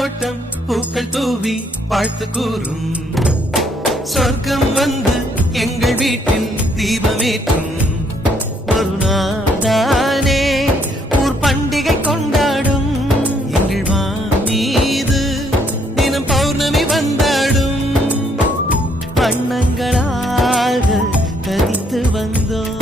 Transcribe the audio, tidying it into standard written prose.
தோட்டம் பூக்கள் தூவி வாழ்த்து கூறும் சொர்க்கம் வந்து எங்கள் வீட்டில் தீபமேற்றும் ஒரு நாள்தானே ஊர் பண்டிகை கொண்டாடும் எங்கள் மீது தினம் பௌர்ணமி வந்தாடும் வண்ணங்களாக கதித்து வந்தோம்